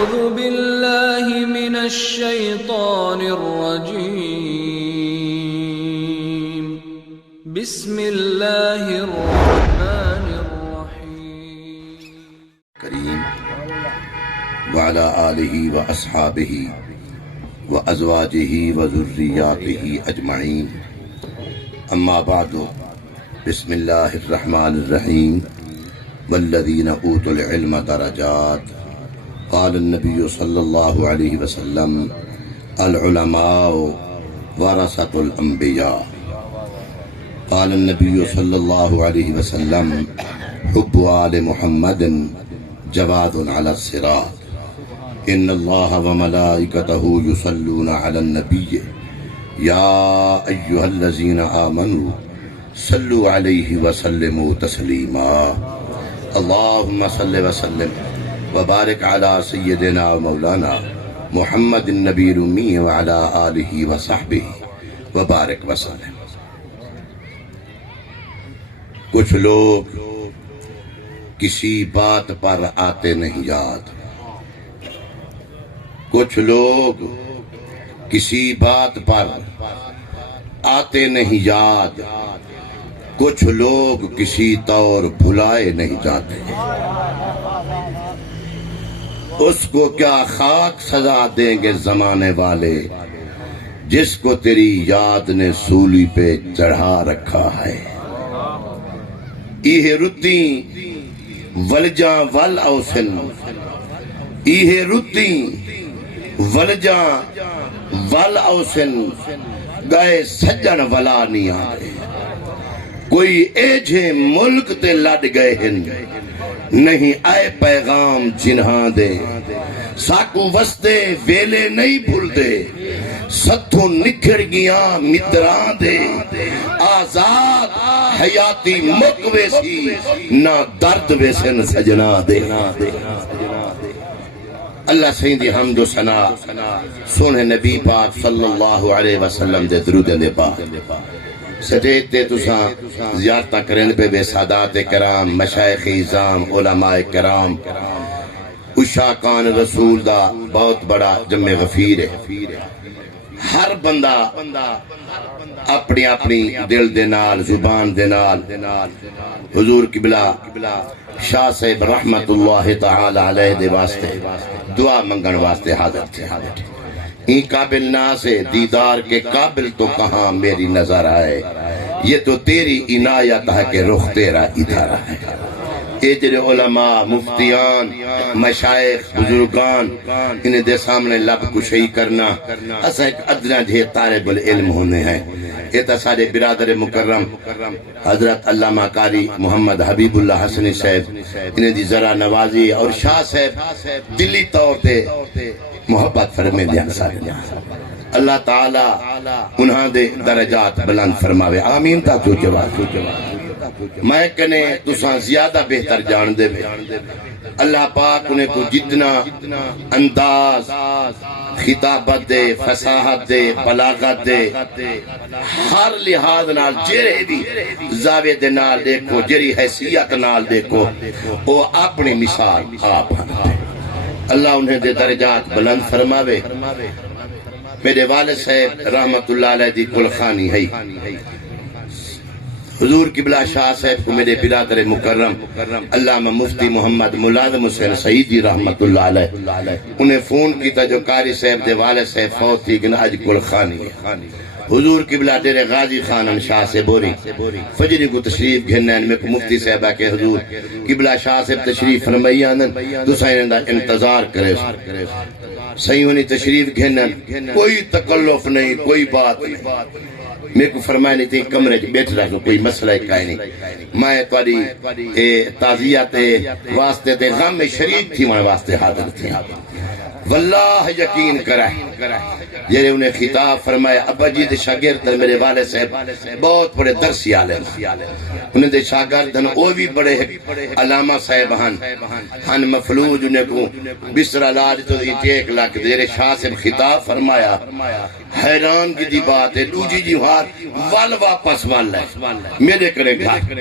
أعوذ بالله من الشيطان الرجيم بسم الله الرحمن الرحيم کریم وعلى آلہ واصحابہ وازواجہ وذریاتہ اجمعین اما بعد بسم اللہ الرحمن الرحیم والذین اوتوا العلم درجات قال النبی صلی اللہ علیہ وسلم العلماء ورثۃ الانبیاء قال النبی صلی اللہ علیہ وسلم حب آل محمد جواد علی الصراط ان اللہ وملائکتہ یصلون علی النبی یا ایہا الذین آمنوا صلوا علیہ وسلموا تسلیما اللہم صل وسلم وبارک علی سیدنا و مولانا محمد النبی الامی وعلی آلہ وصحبہ وبارک وسلم۔ کچھ لوگ کسی بات پر آتے نہیں یاد، کچھ لوگ کسی بات پر آتے نہیں یاد، کچھ لوگ کسی طور بھلائے نہیں جاتے۔ اس کو کیا خاک سزا دیں گے زمانے والے جس کو تیری یاد نے سولی پہ چڑھا رکھا ہے۔ ایہ رتی ولجاں ول اوسن، ایہ رتی ولجاں ول اوسن، گئے سجن ولا نہیں آئے۔ کوئی ایجھے ملک تے لڑ گئے ہن، نہیں آئے پیغام جنہاں دے۔ ساکو وستے ویلے نہیں بھولتے، ستھوں نکھر گیاں متراں دے۔ آزاد حیاتی مک ویسی، نہ درد ویسن سجنا دے۔ اللہ سیندی حمد و ثنا سونے نبی پاک صلی اللہ علیہ وسلم دے درود دے پاک سٹیج تے تساں زیارتہ کرن پہ بے سادات کرام، مشائخ عظام، علماء کرام، اشاقان رسول دا بہت بڑا جمع غفیر ہے۔ ہر بندہ اپنی اپنی دل دے نال، زبان دے نال حضور قبلہ شاہ صاحب رحمت اللہ تعالی علیہ دے واسطے دعا منگن واسطے حاضر تھے۔ این قابل نہ سے دیدار کے قابل تو کہاں میری نظر آئے، یہ تو تیری عنایت ہے کہ رخ تیرا ادھر ہے۔ اجر علماء، مفتیان، مشائخ، بزرگان، انہیں دے سامنے لب کشئی کرنا ایسا ایک ادنا جھے طالب العلم ہونے ہیں۔ یہ تا سارے برادر مکرم حضرت علامہ قاری محمد حبیب اللہ حسنی صاحب انہیں دی ذرا نوازی اور شاہ صاحب دلی طور تے محبت فرمے دیا سارے۔ اللہ تعالی انہاں دے درجات بلند فرماوے، آمین۔ تا تو جواب میں کنے تساں زیادہ بہتر جان دے میں اللہ پاک انہیں کو جتنا انداز خطابت دے، فصاحت دے، بلاغت دے، ہر لحاظ نال جرے بھی زاویہ دے نال دیکھو، جری حیثیت نال دیکھو، وہ اپنی مثال آپ ہنتے۔ اللہ انہیں دے درجات بلند فرماوے۔ میرے والد صاحب رحمت اللہ علیہ دی کلخانی ہے، حضور قبلہ شاہ صاحب کو میرے برادر مکرم علامہ مفتی محمد ملازم حسین سعیدی رحمت اللہ علیہ انہیں فون کیتا جو قاری صاحب دے والد صاحب فوت تھی کہ آج کلخانی ہے۔ حضور قبلہ دیر غازی خانم شاہ سے بوری فجری کو تشریف گھننے میں کو مفتی صاحبہ کے حضور قبلہ شاہ صاحب تشریف فرمائی آنن دوسرے دا انتظار کرے صحیح ہونی تشریف گھننے کوئی تکلف نہیں، کوئی بات نہیں۔ میں کو فرمائے نہیں تھی کمرے بیٹھ رہا کوئی مسئلہ کہیں نہیں، میں تواری تعزیت واسطے تے غم میں شریک تھی میں واسطے حاضر تھی۔ واللہ یقین کرائے یہ انہیں خطاب فرمایا ابا جی دے شاگرد میرے والد صاحب بہت بڑے درسی عالم انہیں دے شاگرد وہ بھی بڑے علامہ صاحب ہن مفلوج انہیں کو بسر علاج تو دیتی 1 لاکھ دیر شاہ صاحب خطاب فرمایا حیران کی دی بات ہے دوجی جی ہاں ہار وال واپس وال ہے میرے کرے گھر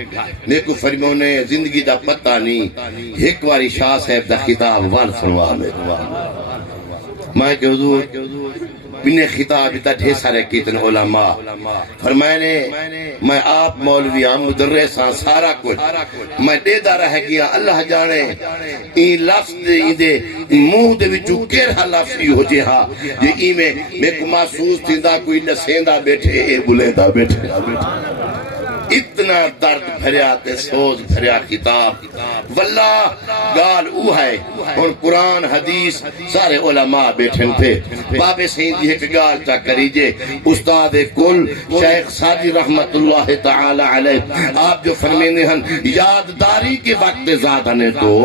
میرے کو فرمو نے زندگی دا پتہ نہیں ایک واری شاہ صاحب دا خطاب وال سنوا میں کہ حضور انہیں خطاب تا ڈھیر سارے کیتن علماء فرمائے نے میں آپ مولویاں مدرساں سارا کچھ میں دے دا رہ گیا اللہ جانے این لفظ دے منہ دے وچوں کیڑا لفظ ہو جے ہاں جے ای میں کو محسوس تھیندا کوئی نسیندا بیٹھے اے بلیندہ بیٹھے اتنا درد بھریا تے سوز بھریا کتاب واللہ گال او ہے اور قرآن حدیث سارے علماء بیٹھن تھے باب سیندی ایک گال چا کریجے استاد کل شیخ سادی رحمت اللہ تعالی علیہ آپ جو فرمینے ہن یادداری کے وقت زیادہ نے تو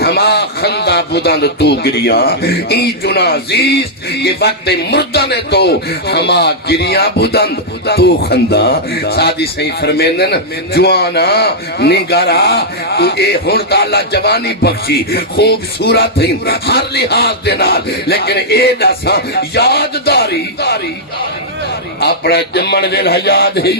ہما خندہ بدند تو گریاں ای جنازیز کے وقت مردہ نے تو ہما گریاں بدند تو خندہ سادی صحیح فرمینے جوانا نگارا تو اے ہونتا اللہ جوانی بخشی خوبصورت ہی ہر لحاظ دینال لیکن اے دسا یادداری اپنا جمن ویلا یاد ہے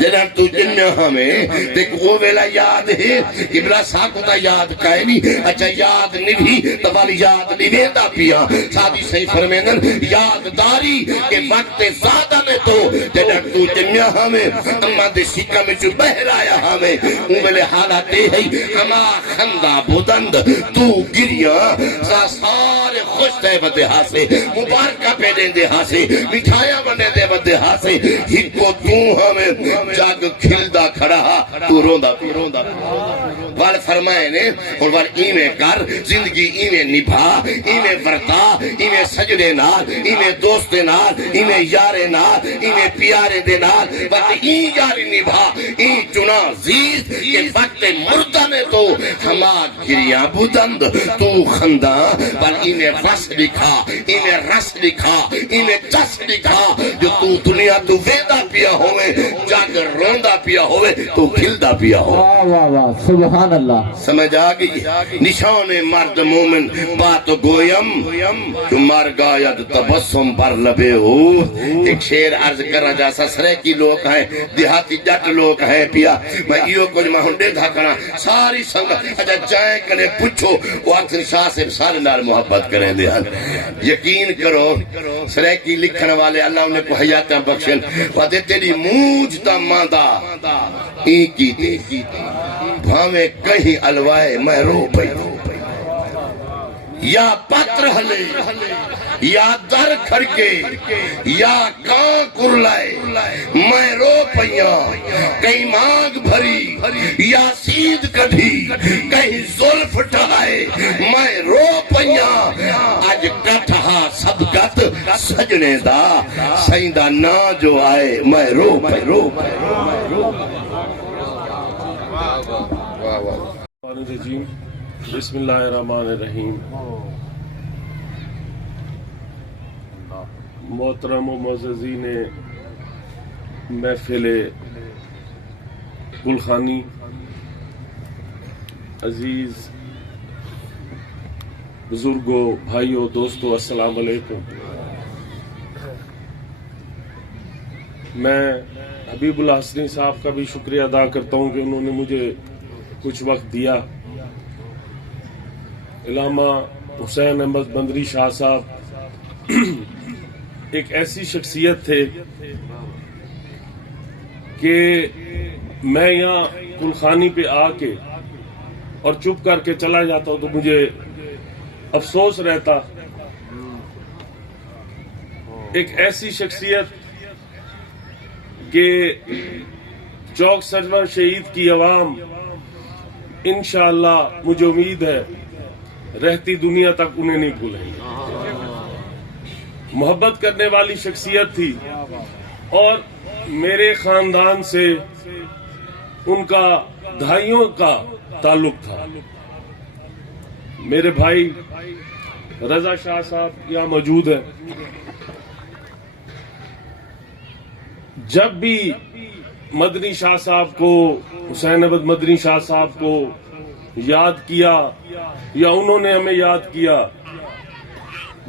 جنہاں تو جنہاں ہمیں دیکھ وہ ویلا یاد ہے کہ بلا ساکو تا یاد کائے نہیں اچھا یاد نہیں تو والی یاد نہیں دا پیا سادی صحیح فرمینن یادداری کے وقت زیادہ میں تو جنہاں تو جنہاں ہمیں اما دے سکہ میں جو بہر آیا ہمیں اوملے حالات ہے ہما خندہ بودند تو گریاں سارے خوش دے بدے ہاسے مبارکہ پہ دیں دے ہاسے مٹھائیاں بنے دے بدے ہاسے ہکو تو ہمیں جاگ کھلدا کھڑا تو روندہ وال فرمائے نے اور وال ایمیں کر زندگی ایمیں نبھا ایمیں ورتا ایمیں سجدے نال ایمیں دوست نال ایمیں یارے نال ایمیں پیارے دے نال وقت این یاری نبھا این چنا زیز کے وقت مردہ میں تو ہما گریاں بودند تو خندہ وال ایمیں رس لکھا ایمیں رس لکھا ایمیں چس لکھا جو تو دنیا تو ویدہ پیا ہوئے جاگ روندہ پیا ہوئے تو کھلدہ پیا ہوئے سبحان اللہ سمجھ آگئی نشان مرد مومن بات گویم جو مر گاید تبسم پر لبے ہو ایک شیر عرض کرنا جا سسرے کی لوگ ہیں دیہاتی جٹ لوگ ہیں پیا میں ایو کچھ مہنڈے دھاکنا ساری سنگت اچھا جائیں کنے پوچھو وہ اکثر شاہ سے سارے نال محبت کریں دے یقین کرو سرے کی لکھن والے اللہ انہیں کو حیاتاں بخشن وعدے تیری موج تا ماندہ ایک کی تے بھامے کہیں الوائے میں رو پئی یا پتر ہلے یا در کھڑکے یا کان کرلائے میں رو پئیاں کہیں مانگ بھری یا سید کڑھی کہیں زلف ٹھائے میں رو پئیاں آج کٹھا سب کت سجنے دا سیندہ نا جو آئے میں رو پئی بسم اللہ الرحمن الرحیم محترم و معززین محفل گلخانی عزیز بزرگوں بھائیوں دوستوں السلام علیکم میں حبیب اللہ حسنی صاحب کا بھی شکریہ ادا کرتا ہوں کہ انہوں نے مجھے کچھ وقت دیا علامہ حسین احمد مدنی شاہ صاحب ایک ایسی شخصیت تھے کہ میں یہاں گلخانی پہ آ کے اور چپ کر کے چلا جاتا ہوں تو مجھے افسوس رہتا ایک ایسی شخصیت کہ چوک سرور شہید کی عوام انشاءاللہ مجھے امید ہے رہتی دنیا تک انہیں نہیں بھولیں گے محبت کرنے والی شخصیت تھی اور میرے خاندان سے ان کا دہائیوں کا تعلق تھا میرے بھائی رضا شاہ صاحب یہاں موجود ہے جب بھی مدنی شاہ صاحب کو حسین احمد مدنی شاہ صاحب کو یاد کیا یا انہوں نے ہمیں یاد کیا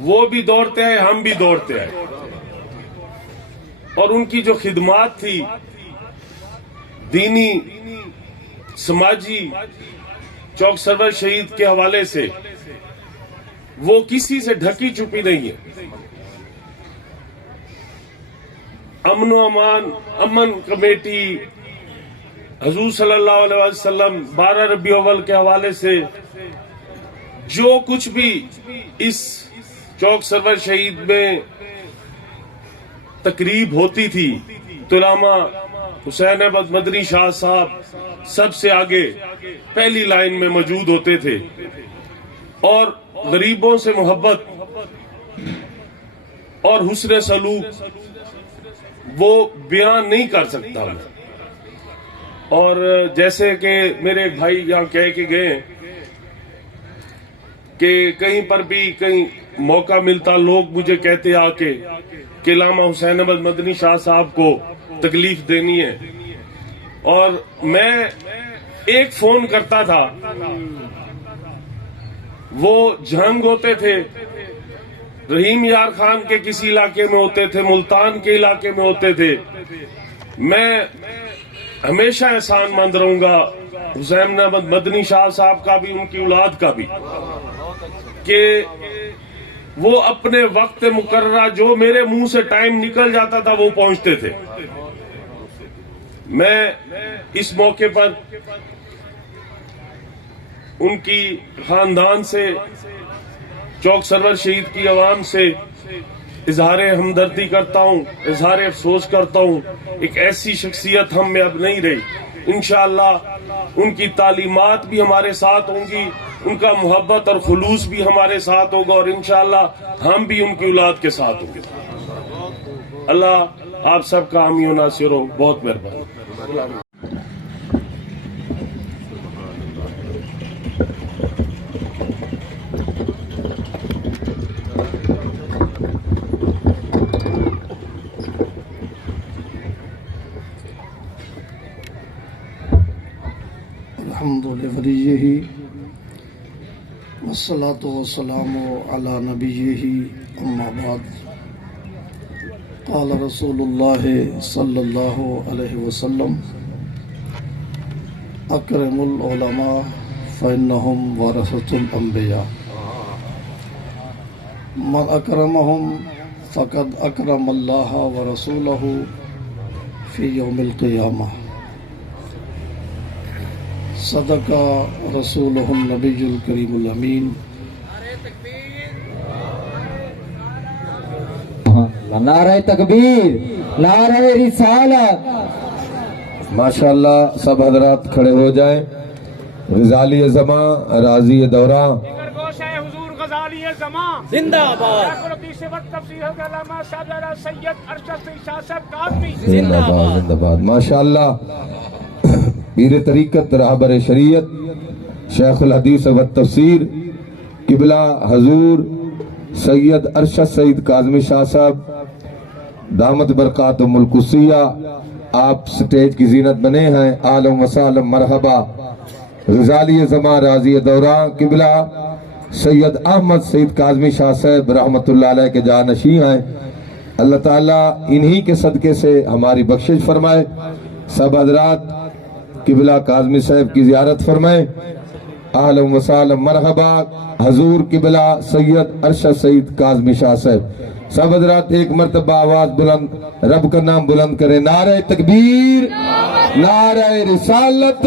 وہ بھی دوڑتے ہیں ہم بھی دوڑتے ہیں اور ان کی جو خدمات تھی دینی سماجی چوک سرور شہید کے حوالے سے وہ کسی سے ڈھکی چھپی نہیں ہے. امن و امان امن کمیٹی حضور صلی اللہ علیہ وسلم 12 ربیع الاول کے حوالے سے جو کچھ بھی اس چوک سرور شہید میں تقریب ہوتی تھی تو علامہ حسین احمد مدنی شاہ صاحب سب سے آگے پہلی لائن میں موجود ہوتے تھے اور غریبوں سے محبت اور حسن سلوک وہ بیان نہیں کر سکتا میں. اور جیسے کہ میرے ایک بھائی یہاں کہہ کے گئے کہ کہیں پر بھی کہیں موقع ملتا لوگ مجھے کہتے آ کے کہ علامہ حسین احمد مدنی شاہ صاحب کو تکلیف دینی ہے، اور میں ایک فون کرتا تھا، وہ جھنگ ہوتے تھے رحیم یار خان کے کسی علاقے میں ہوتے تھے، ملتان کے علاقے میں ہوتے تھے. میں ہمیشہ احسان مند رہوں گا حسین احمد مدنی شاہ صاحب کا بھی، ان کی اولاد کا بھی، کہ وہ اپنے وقت مقررہ جو میرے منہ سے ٹائم نکل جاتا تھا وہ پہنچتے تھے. میں اس موقع پر ان کی خاندان سے، چوک سرور شہید کی عوام سے اظہار ہمدردی کرتا ہوں، اظہار افسوس کرتا ہوں. ایک ایسی شخصیت ہم میں اب نہیں رہی. انشاءاللہ ان کی تعلیمات بھی ہمارے ساتھ ہوں گی، ان کا محبت اور خلوص بھی ہمارے ساتھ ہوگا، اور انشاءاللہ ہم بھی ان کی اولاد کے ساتھ ہوں گے. اللہ آپ سب کا حامی و ناصر ہو. بہت مہربانی. الحمد لوليه والصلاة والسلام على نبيه أما بعد. قال رسول الله صلى الله عليه وسلم أكرم العلماء فإنهم ورثة الأنبياء من أكرمهم فقد أكرم الله ورسوله في يوم القيامة. صدق رسوله النبی الکریم الامین. نعرہ تکبیر، نعرہ رسالت. ماشاءاللہ سب حضرات کھڑے ہو جائیں. غزالی زماں راضی دورہ حضور غزالی زمان زندہ باد، زندہ باد زندہ باد. ماشاءاللہ پیر طریقت رہبر شریعت شیخ الحدیث و تفسیر قبلہ حضور سید ارشد سعید کاظمی شاہ صاحب دامت برکاتہم القدسیہ آپ سٹیج کی زینت بنے ہیں. عالم وسالم مرحبا. غزالی زماں راضی دورہ قبلہ سید احمد سعید کاظمی شاہ صاحب رحمت اللہ علیہ کے جانشین ہیں. اللہ تعالیٰ انہی کے صدقے سے ہماری بخشش فرمائے. سب حضرات قبلہ کاظمی صاحب کی زیارت فرمائیں. اہلا و سہلا مرحبا. حضور قبلہ سید ارشد سعید کاظمی شاہ صاحب. سب حضرات ایک مرتبہ آواز بلند رب کا نام بلند کریں. نعرہ تکبیر، نعرہ رسالت،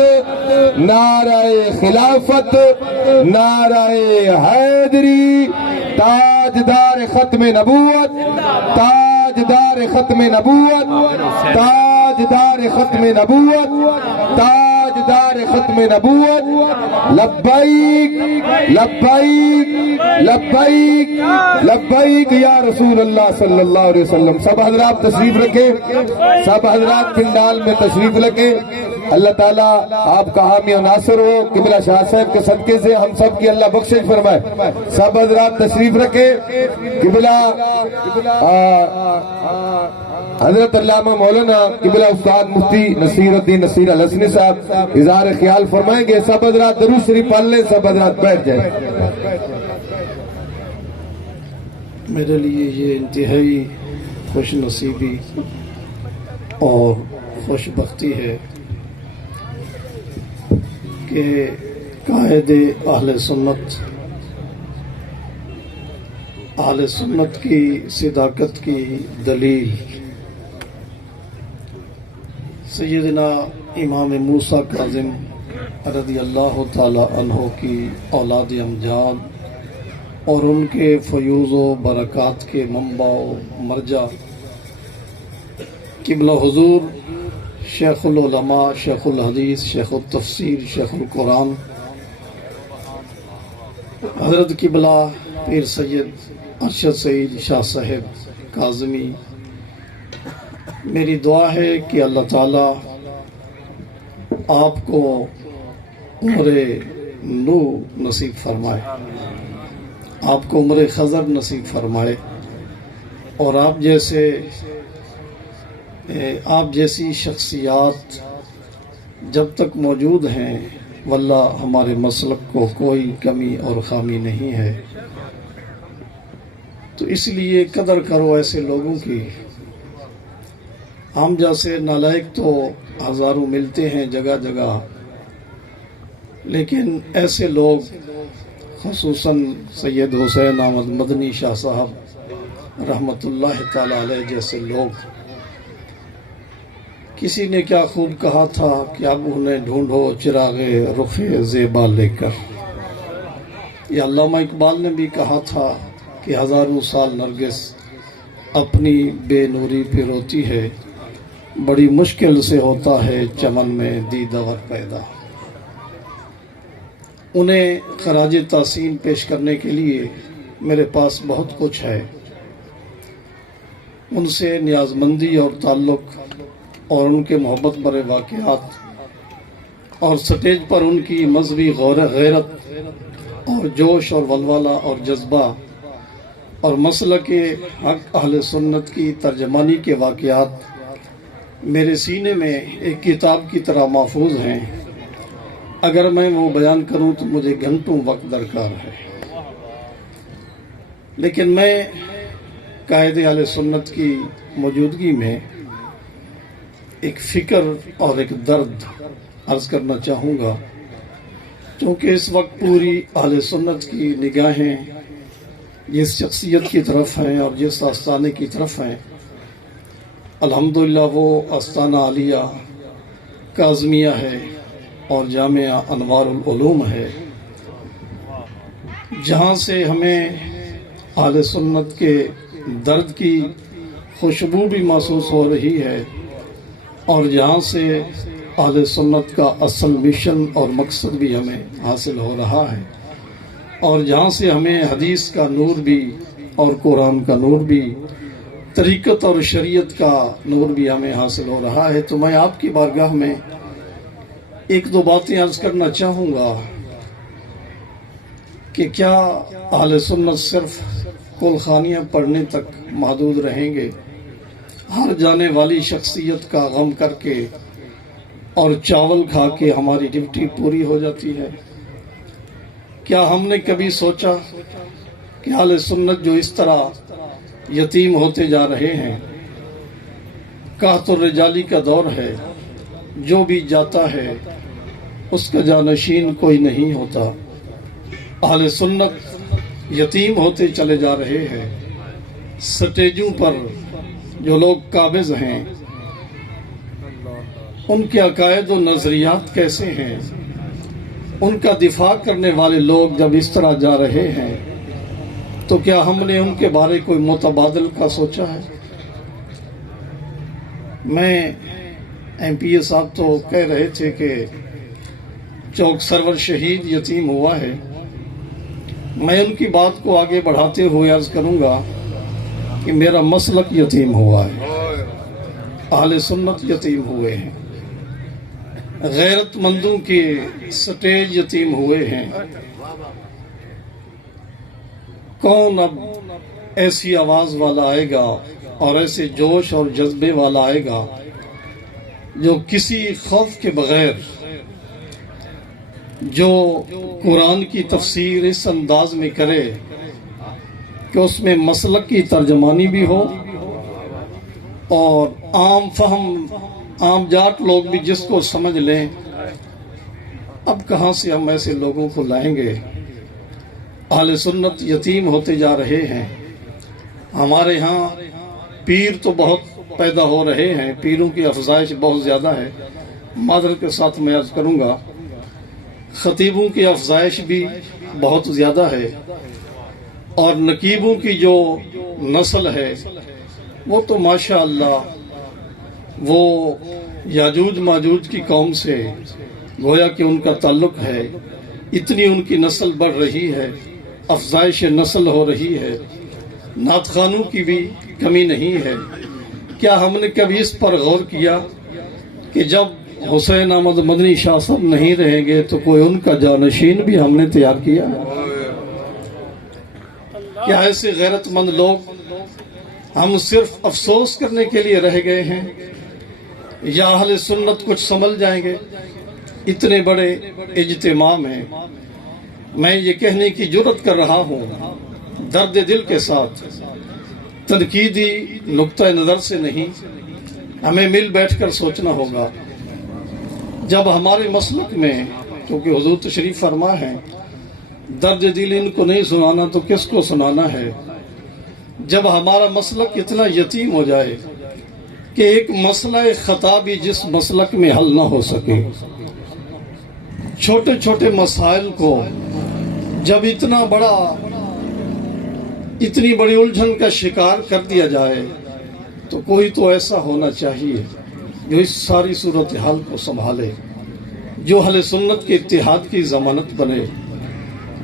نعرہ خلافت، نعرہ حیدری. تاجدار ختم نبوت، تاجدار ختم نبوت، تاجدار ختم نبوت، تاجدار ختم نبوت. لبیک لبیک لبیک لبیک یا رسول اللہ صلی اللہ علیہ وسلم. سب حضرات تشریف رکھیں، سب حضرات پنڈال میں تشریف رکھیں. اللہ تعالیٰ آپ کا حامی و ناصر ہو. قبلہ شاہ صاحب کے صدقے سے ہم سب کی اللہ بخشش فرمائے. سب حضرات تشریف رکھیں. قبلہ حضرت علامہ مولانا قبلہ استاد مفتی نصیر الدین نصیر الحسنی صاحب اظہار خیال فرمائیں گے. سب حضرات درود شریف پڑھ لیں. سب حضرات بیٹھ جائیں. میرے لیے یہ انتہائی خوش نصیبی اور خوش بختی ہے کہ قائد اہل سنت کی صداقت کی دلیل سیدنا امام موسیٰ کاظم رضی اللہ تعالی عنہ کی اولاد امجاد اور ان کے فیوز و برکات کے منبع و مرجع قبلہ حضور شیخ العلماء، شیخ الحدیث، شیخ التفسیر، شیخ القرآن حضرت قبلہ پیر سید ارشد سعید شاہ صاحب کاظمی، میری دعا ہے کہ اللہ تعالیٰ آپ کو عمر نو نصیب فرمائے، آپ کو عمر خضر نصیب فرمائے، اور آپ جیسی شخصیات جب تک موجود ہیں واللہ ہمارے مسلک کو کوئی کمی اور خامی نہیں ہے۔ تو اس لیے قدر کرو ایسے لوگوں کی۔ ہم جیسے نالائق تو ہزاروں ملتے ہیں جگہ جگہ، لیکن ایسے لوگ خصوصاً سید حسین احمد مدنی شاہ صاحب رحمۃ اللہ تعالی علیہ جیسے لوگ، کسی نے کیا خوب کہا تھا کہ اب انہیں ڈھونڈو چراغ رخ زیبا لے کر، یا علامہ اقبال نے بھی کہا تھا کہ ہزاروں سال نرگس اپنی بے نوری پہ روتی ہے، بڑی مشکل سے ہوتا ہے چمن میں دیدور پیدا۔ انہیں خراج تحسین پیش کرنے کے لیے میرے پاس بہت کچھ ہے، ان سے نیازمندی اور تعلق اور ان کے محبت برے واقعات اور سٹیج پر ان کی مذہبی غیرت اور جوش اور ولولہ اور جذبہ اور مسلک حق اہل سنت کی ترجمانی کے واقعات میرے سینے میں ایک کتاب کی طرح محفوظ ہیں۔ اگر میں وہ بیان کروں تو مجھے گھنٹوں وقت درکار ہے، لیکن میں قائد اہل سنت کی موجودگی میں ایک فکر اور ایک درد عرض کرنا چاہوں گا، چونکہ اس وقت پوری اہل سنت کی نگاہیں جس شخصیت کی طرف ہیں اور جس آستانے کی طرف ہیں، الحمدللہ وہ آستانہ عالیہ کاظمیہ ہے اور جامعہ انوار العلوم ہے، جہاں سے ہمیں اہل سنت کے درد کی خوشبو بھی محسوس ہو رہی ہے، اور جہاں سے اہل سنت کا اصل مشن اور مقصد بھی ہمیں حاصل ہو رہا ہے، اور جہاں سے ہمیں حدیث کا نور بھی اور قرآن کا نور بھی، طریقت اور شریعت کا نور بھی ہمیں حاصل ہو رہا ہے۔ تو میں آپ کی بارگاہ میں ایک دو باتیں عرض کرنا چاہوں گا کہ کیا اہل سنت صرف کلخانیاں پڑھنے تک محدود رہیں گے، ہر جانے والی شخصیت کا غم کر کے اور چاول کھا کے ہماری ڈیوٹی پوری ہو جاتی ہے؟ کیا ہم نے کبھی سوچا کہ اہل سنت جو اس طرح یتیم ہوتے جا رہے ہیں، قحط الرجالی کا دور ہے، جو بھی جاتا ہے اس کا جانشین کوئی نہیں ہوتا، اہل سنت یتیم ہوتے چلے جا رہے ہیں، سٹیجوں پر جو لوگ قابض ہیں ان کے عقائد و نظریات کیسے ہیں، ان کا دفاع کرنے والے لوگ جب اس طرح جا رہے ہیں تو کیا ہم نے ان کے بارے کوئی متبادل کا سوچا ہے؟ میں ایم پی اے صاحب تو کہہ رہے تھے کہ چوک سرور شہید یتیم ہوا ہے، میں ان کی بات کو آگے بڑھاتے ہوئے عرض کروں گا کہ میرا مسلک یتیم ہوا ہے، اہل سنت یتیم ہوئے ہیں، غیرت مندوں کے سٹیج یتیم ہوئے ہیں۔ کون اب ایسی آواز والا آئے گا اور ایسے جوش اور جذبے والا آئے گا جو کسی خوف کے بغیر، جو قرآن کی تفسیر اس انداز میں کرے کہ اس میں مسلک کی ترجمانی بھی ہو اور عام فہم عام جات لوگ بھی جس کو سمجھ لیں. اب کہاں سے ہم ایسے لوگوں کو لائیں گے؟ اہل سنت یتیم ہوتے جا رہے ہیں. ہمارے ہاں پیر تو بہت پیدا ہو رہے ہیں، پیروں کی افزائش بہت زیادہ ہے. معذرت کے ساتھ میں عرض کروں گا خطیبوں کی افزائش بھی بہت زیادہ ہے، اور نقیبوں کی جو نسل ہے وہ تو ماشاء اللہ وہ یاجوج ماجوج کی قوم سے گویا کہ ان کا تعلق ہے. اتنی ان کی نسل بڑھ رہی ہے، افزائش نسل ہو رہی ہے. نعت خوانوں کی بھی کمی نہیں ہے. کیا ہم نے کبھی اس پر غور کیا کہ جب حسین احمد مدنی شاہ صاحب نہیں رہیں گے تو کوئی ان کا جانشین بھی ہم نے تیار کیا؟ کیا ایسے غیرت مند لوگ ہم صرف افسوس کرنے کے لیے رہ گئے ہیں، یا اہل سنت کچھ سنبھل جائیں گے؟ اتنے بڑے اجتماع میں میں یہ کہنے کی جرت کر رہا ہوں درد دل کے ساتھ، تنقیدی نقطہ نظر سے نہیں، ہمیں مل بیٹھ کر سوچنا ہوگا. جب ہمارے مسلک میں، کیونکہ حضور تشریف فرما ہے درد دل ان کو نہیں سنانا تو کس کو سنانا ہے، جب ہمارا مسلک اتنا یتیم ہو جائے کہ ایک مسئلہ خطا بھی جس مسلک میں حل نہ ہو سکے، چھوٹے چھوٹے مسائل کو جب اتنی بڑی الجھن کا شکار کر دیا جائے، تو کوئی تو ایسا ہونا چاہیے جو اس ساری صورتحال کو سنبھالے، جو اہل سنت کے اتحاد کی ضمانت بنے،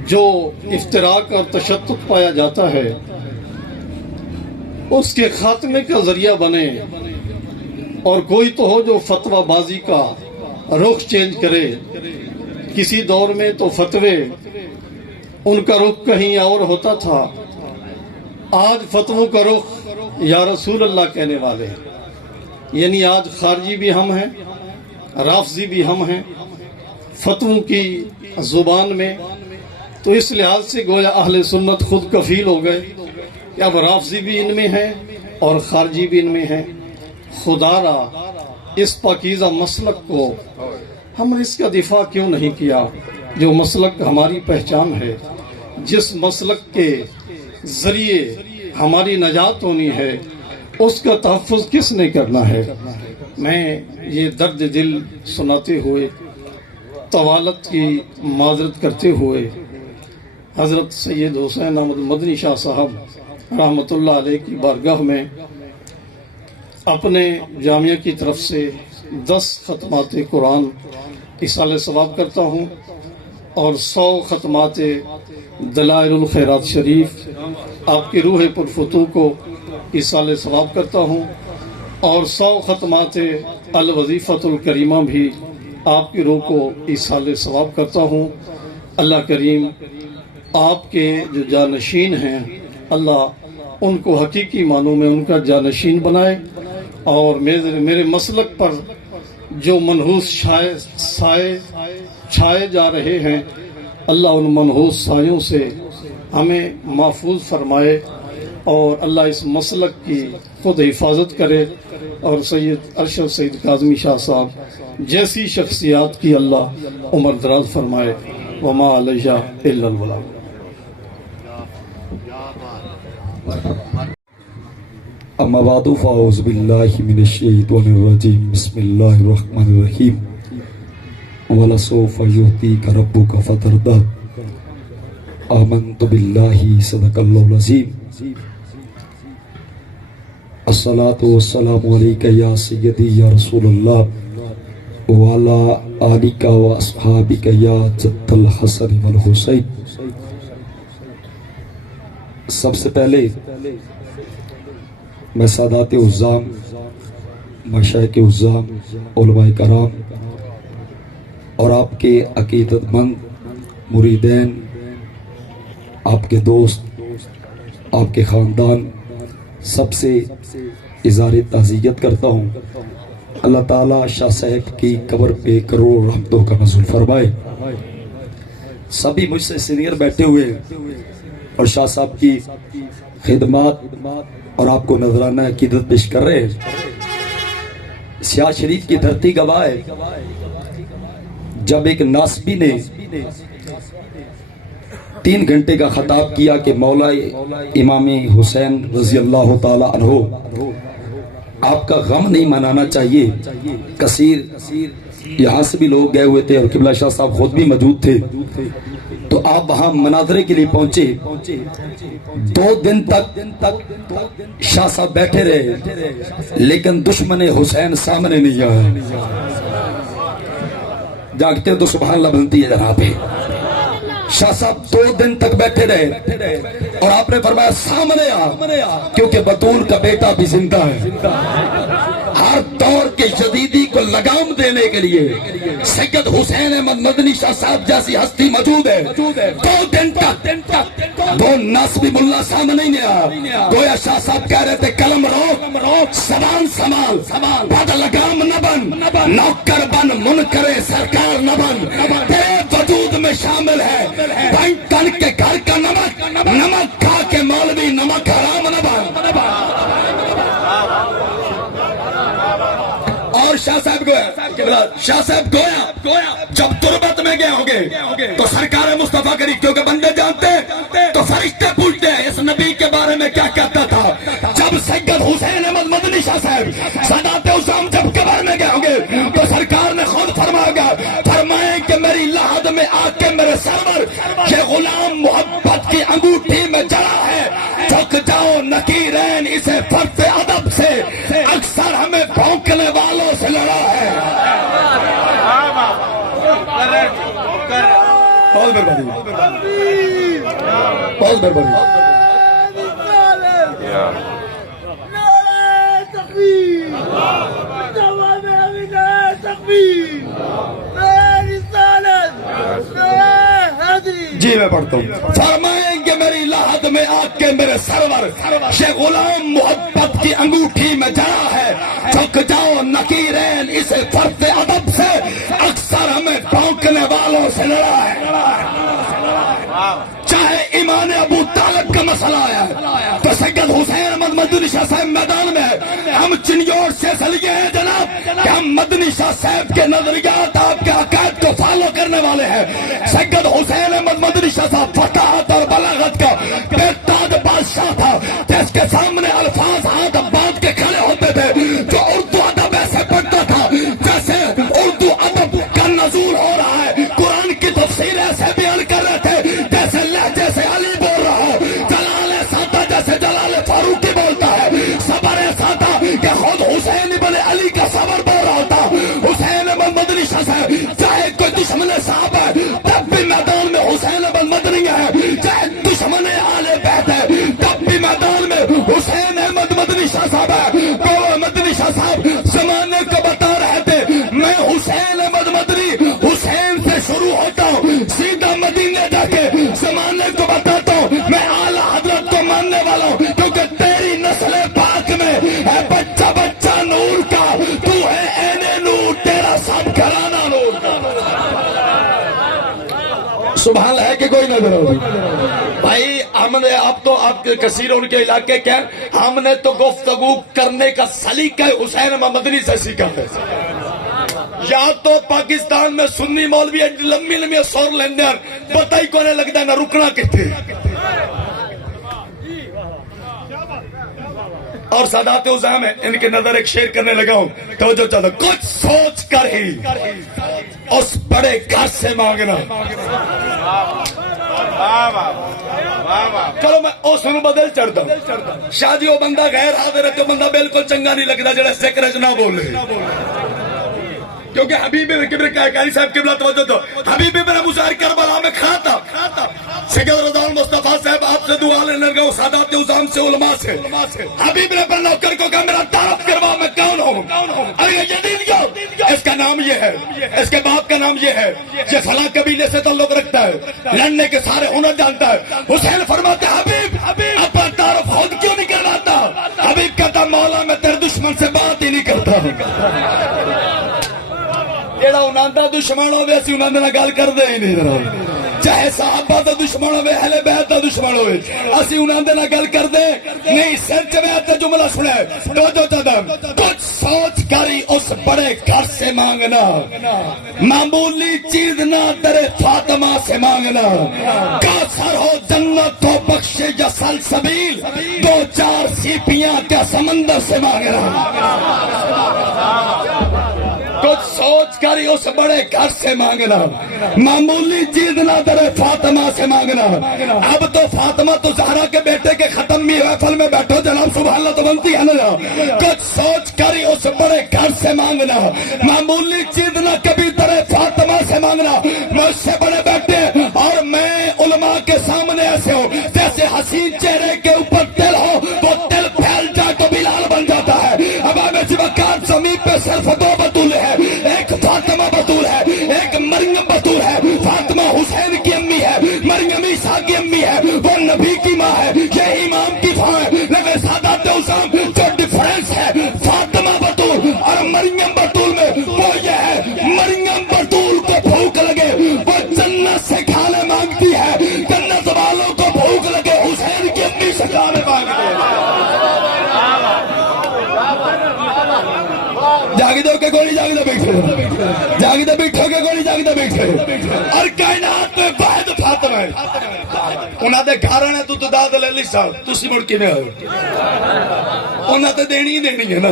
جو افتراق اور تشدد پایا جاتا ہے اس کے خاتمے کا ذریعہ بنے. اور کوئی تو ہو جو فتویٰ بازی کا رخ چینج کرے. کسی دور میں تو فتوے ان کا رخ کہیں اور ہوتا تھا، آج فتووں کا رخ یا رسول اللہ کہنے والے، یعنی آج خارجی بھی ہم ہیں، رافضی بھی ہم ہیں فتووں کی زبان میں. تو اس لحاظ سے گویا اہل سنت خود کفیل ہو گئے کہ اب رافضی بھی ان میں ہیں اور خارجی بھی ان میں ہیں. خدا را اس پاکیزہ مسلک کو ہم نے اس کا دفاع کیوں نہیں کیا جو مسلک ہماری پہچان ہے، جس مسلک کے ذریعے ہماری نجات ہونی ہے، اس کا تحفظ کس نے کرنا ہے. میں یہ درد دل سناتے ہوئے، طوالت کی معذرت کرتے ہوئے، حضرت سید حسین احمد مدنی شاہ صاحب رحمۃ اللہ علیہ کی بارگاہ میں اپنے جامعہ کی طرف سے 10 ختمات قرآن ایصال ثواب کرتا ہوں، اور 100 ختمات دلائل الخیرات شریف آپ کی روح پرفتوح کو ایصال ثواب کرتا ہوں، اور 100 ختمات الوظیفۃ الکریمہ بھی آپ کی روح کو ایصال ثواب کرتا ہوں. اللہ کریم آپ کے جو جانشین ہیں، اللہ ان کو حقیقی معنوں میں ان کا جانشین بنائے، اور میرے مسلک پر جو منحوس سائے چھائے جا رہے ہیں، اللہ ان منحوس سایوں سے ہمیں محفوظ فرمائے، اور اللہ اس مسلک کی خود حفاظت کرے، اور سید ارشد سید کاظمی شاہ صاحب جیسی شخصیات کی اللہ عمر دراز فرمائے. وما علیہ الا البلاغ. اما بعد فاعوذ باللہ من الشیطان الرجیم. بسم اللہ الرحمن الرحیم. وَلَسَوْفَ يُعْطِيكَ رَبُّكَ فَتَرْضَىٰ. آمنت باللہ صدق اللہ العظیم. الصلاة والسلام علیکہ یا سیدی یا رسول اللہ وعلی آلکہ و اصحابکہ یا جد الحسن والحسین. سب سے پہلے میں سادات عزام، مشائخ عزام، علماء کرام اور آپ کے عقیدت مند مریدین، آپ کے دوست، آپ کے خاندان، سب سے اظہار تعزیت کرتا ہوں. اللہ تعالیٰ شاہ صاحب کی قبر پہ کروڑ رحمتوں کا نزول فرمائے. سبھی مجھ سے سینئر بیٹھے ہوئے ہیں، اور شاہ صاحب کی خدمات اور آپ کو نذرانہ عقیدت پیش کر رہے ہیں۔ سیاہ شریف کی دھرتی گواہ ہے، جب ایک ناسبی نے 3 گھنٹے کا خطاب کیا کہ مولا امام حسین رضی اللہ تعالی عنہ آپ کا غم نہیں منانا چاہیے، کثیر یہاں سے بھی لوگ گئے ہوئے تھے اور قبلہ شاہ صاحب خود بھی موجود تھے، تو آپ وہاں مناظرے کے لیے پہنچے۔ 2 دن تک شاہ صاحب بیٹھے رہے لیکن دشمن حسین سامنے نہیں آیا۔ جاگتے تو سبحان اللہ بنتی ہے جناب پہ۔ شاہ صاحب 2 دن تک بیٹھے رہے اور آپ نے فرمایا سامنے آ، کیونکہ بطول کا بیٹا بھی زندہ ہے۔ ہر دور کے جدیدی کو لگام دینے کے لیے سید حسین احمد مدنی شاہ صاحب جیسی ہستی موجود ہے۔ 2 دن تک 2 ناسبی ملا سامنے نہیں آیا۔ گویا شاہ صاحب کہہ رہے تھے قلم روک، زبان سنبھال، بد لگام نہ بن، نوکر بن منکر سرکار نہ بن، تیرے وجود میں شامل ہے تن کے گھر کا نمک، نمک کھا کے مولوی نمک حرام نہ بن۔ اور شاہ صاحب گویا جب تربت میں گئے ہوں گے تو سرکار مصطفیٰ کریم، کیونکہ بندے جانتے تو فرشتے پوچھتے ہیں اس نبی کے بارے میں کیا کہتا تھا۔ جب سید حسین احمد مدنی شاہ صاحب سادات عظام جب قبر میں گئے ہوں گے تو سرکار نے خود فرمائے کہ میری لحد میں آ کے میرے سرور یہ غلام محبت کی انگوٹھی میں جڑا ہے، جھک جاؤ نکیرین اسے فرد ادب سے، اکثر ہمیں بھونکنے والوں سے لڑا ہے۔ بہت بربادی، بہت بربادی۔ جی میں پڑھتا ہوں۔ فرمائیں گے میری لحد میں آ کے میرے سرور یہ غلام محبت کی انگوٹھی میں جڑا ہے، جھک جاؤ نکیرین اسے فرد ادب سے، اکثر ہمیں بھونکنے والوں سے لڑا ہے۔ چاہے ایمان ابو طالب کا مسئلہ آیا ہے تو سید حسین احمد مدنی شاہ صاحب میدان میں ہے۔ ہم چنیوڑ سے سلیے ہیں جناب کہ ہم مدنی شاہ صاحب کے نظریات آپ کے عقائد کو فالو کرنے والے ہیں۔ سید حسین احمد مدنی شاہ صاحب فصاحت اور بلاغت کا بے تاج بادشاہ تھا، جس کے سامنے الفاظ ہاتھ باندھ کے کھڑے ہوتے تھے، جو اردو ادب ایسے پڑھتا تھا جیسے اردو ادب کا نزول ہو رہا ہے، قرآن کی تفسیر ایسے بیان کر رہے تھے جیسے لہجے سے علی بول رہا ہو، جلال سادہ جیسے جلال فاروقی بولتا ہے، صبر سادہ کہ خود حسین ابن علی کا صبر بول رہا ہوتا۔ حسین ابن مدنی شاہ صاحب چاہے کوئی دشمن صاحب ہے تب بھی میدان میں حسین ابن مدنی ہے، چاہے دشمن آل بیت ہے تب بھی میدان میں حسین احمد مدنی شاہ صاحب ہے۔ تو مدنی شاہ صاحب زمانے کو بتا رہے تھے میں حسین احمد مدنی حسین سے شروع ہوتا ہوں، سیدھا مدینے جا کے زمانے کو بتاتا ہوں میں اعلیٰ حضرت کو ماننے والا ہوں، کیونکہ تیری نسل پاک میں ہے بچہ بچہ نور کا، تو ہے عین نور، تیرا سب گھرانہ نور کا۔ سبحان اللہ ہے کہ کوئی نظر ہوگی بھائی؟ ہم نے اب تو آپ کے کثیر ان کے علاقے کے ہم نے تو گفتگو کرنے کا سلیقہ حسین مدنی سے سیکھا ہے۔ یا تو پاکستان میں سنی مولوی لمبی لمبی سور لیندے پتہ ہی کونے لگتا ہے نہ رکنا کتنے، اور سادات عظام ہے ان کے نظر ایک شعر کرنے لگا ہوں، توجہ چاہتا ہوں، کچھ سوچ کر ہی اس بڑے گھر سے مانگنا۔ چلو میں اس نو بدل چڑھتا ہوں، شادی وہ بندہ غیر حاضر ہے تو بندہ بالکل چنگا نہیں لگتا جڑا ذکر نہ بولے، کیونکہ حبیب قاری صاحب قبلہ توجہ تو حبیب ابن ابو ظاہر کربلا میں کھڑا تھا، سید رضا المصطفیٰ صاحب آپ سے دعا لینے لگا، سادات عظام سے علماء سے۔ حبیب نے اپنے نوکر کو کہا میرا تعارف کروا میں کون ہوں؟ ارے یزید کو اس کا نام یہ ہے، اس کے باپ کا نام یہ ہے، یہ فلاں قبیلے سے تعلق رکھتا ہے، لڑنے کے سارے ہنر جانتا ہے۔ حسین فرماتے حبیب اپنا تعارف خود کیوں نہیں کرواتا؟ حبیب کہتا مولا میں تیرے دشمن سے بات ہی نہیں کرتا۔ جیڑا انہاں دا دشمن ہوے اسی انہاں دے نال گل کردے ہی نہیں۔ چاہے صحابہ دا دشمن ہوئے اہل بیت دا دشمن ہوئے اسی انہاں دے نال گل کر دے نہیں سر چویت دا جملہ سنے توجہ چادم کچھ سوچ کری اس بڑے گھر سے مانگنا معمولی چیز نہ در فاطمہ سے مانگنا کاثر ہو جنت کو بخشے یا سلسبیل دو چار سیپیاں کیا سمندر سے مانگنا کچھ سوچ کر اس بڑے گھر سے مانگنا معمولی چیز نہ در فاطمہ سے مانگنا اب تو فاطمہ تو زہرا کے بیٹے کے ختم بھی محفل میں بیٹھو جناب سبحان اللہ تو بنتی ہے نا کچھ سوچ کر اس بڑے گھر سے مانگنا معمولی چیز نہ کبھی در فاطمہ سے مانگنا مجھ سے بڑے بیٹے اور میں علماء کے سامنے ایسے ہوں جیسے حسین چہرے کے اوپر تل ہو وہ تل پھیل جائے تو بلال بن جاتا ہے اب ہمیں جبکار زمین پہ صرف دو بطول ہے ایک فاطمہ بطول ہے ایک مریم بطول ہے فاطمہ حسین کی امی ہے مریم عیسیٰ کی امی ہے وہ نبی کی ماں ہے یہ امام کی ماں ہے لیکن سادات عظام جو ڈیفرنس ہے فاطمہ بطول اور مریم بطول میں وہ یہ ہے مریم بطول کو بھوک لگے وہ جنت سے کھانے مانگتی ہے جنت والوں کو بھوک لگے حسین کی امی سے کھانے مانگتی ہے جاگی دو کہ گولی جاگی دو بیٹھے جاگی دو بیٹھو کہ گولی جاگی دو بیٹھے اور کائنات میں واحد فاطمہ ہے انہاں دے گھر نے تو داد لے لی سال تسی مڑ کے میں آئے انہاں تے دینی ہی دینی ہے نا